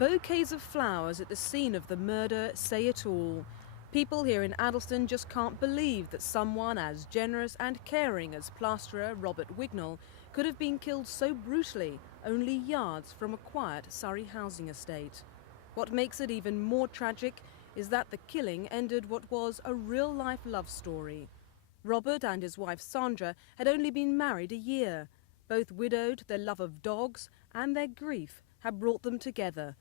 Bouquets of flowers at the scene of the murder say it all. People here in Addlestone just can't believe that someone as generous and caring as plasterer Robert Wignall could have been killed so brutally only yards from a quiet Surrey housing estate. What makes it even more tragic is that the killing ended what was a real-life love story. Robert and his wife Sandra had only been married a year. Both widowed, their love of dogs and their grief had brought them together.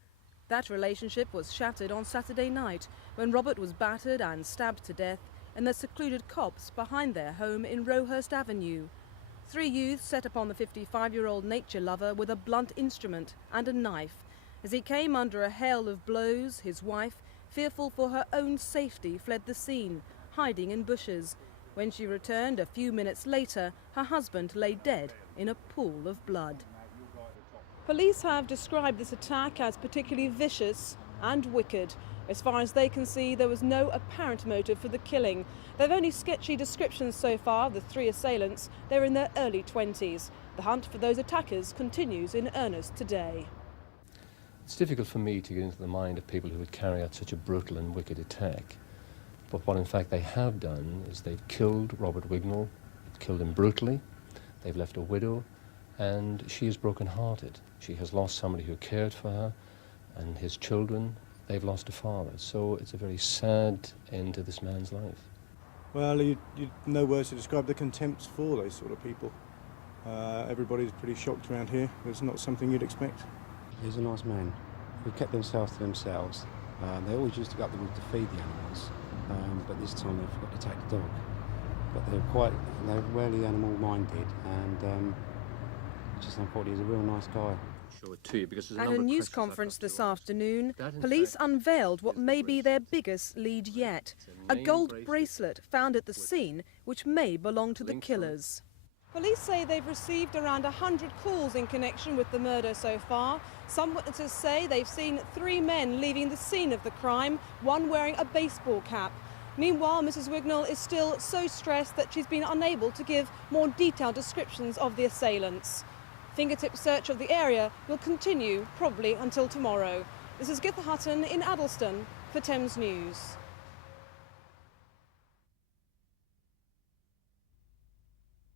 That relationship was shattered on Saturday night when Robert was battered and stabbed to death in the secluded copse behind their home in Rowhurst Avenue. 3 youths set upon the 55-year-old nature lover with a blunt instrument and a knife. As he came under a hail of blows, his wife, fearful for her own safety, fled the scene, hiding in bushes. When she returned a few minutes later, her husband lay dead in a pool of blood. Police have described this attack as particularly vicious and wicked. As far as they can see, there was no apparent motive for the killing. They've only sketchy descriptions so far of the 3 assailants. They're in their early 20s. The hunt for those attackers continues in earnest today. It's difficult for me to get into the mind of people who would carry out such a brutal and wicked attack. But what in fact they have done is they've killed Robert Wignall, killed him brutally. They've left a widow, and she is broken-hearted. She has lost somebody who cared for her, and his children, they've lost a father. So it's a very sad end to this man's life. Well, you'd no words to describe the contempt for those sort of people. Everybody's pretty shocked around here. It's not something you'd expect. He's a nice man who kept themselves to themselves. They always used to go up the wood to feed the animals, but this time they forgot to take the dog. But they're rarely animal-minded, and just unfortunately he's a real nice guy. At a news conference this afternoon, police unveiled what may be their biggest lead yet, a gold bracelet found at the scene which may belong to the killers. Police say they've received around 100 calls in connection with the murder so far. Some witnesses say they've seen 3 men leaving the scene of the crime, one wearing a baseball cap. Meanwhile, Mrs. Wignall is still so stressed that she's been unable to give more detailed descriptions of the assailants. Fingertip search of the area will continue probably until tomorrow. This is Githa Hutton in Addlestone for Thames News.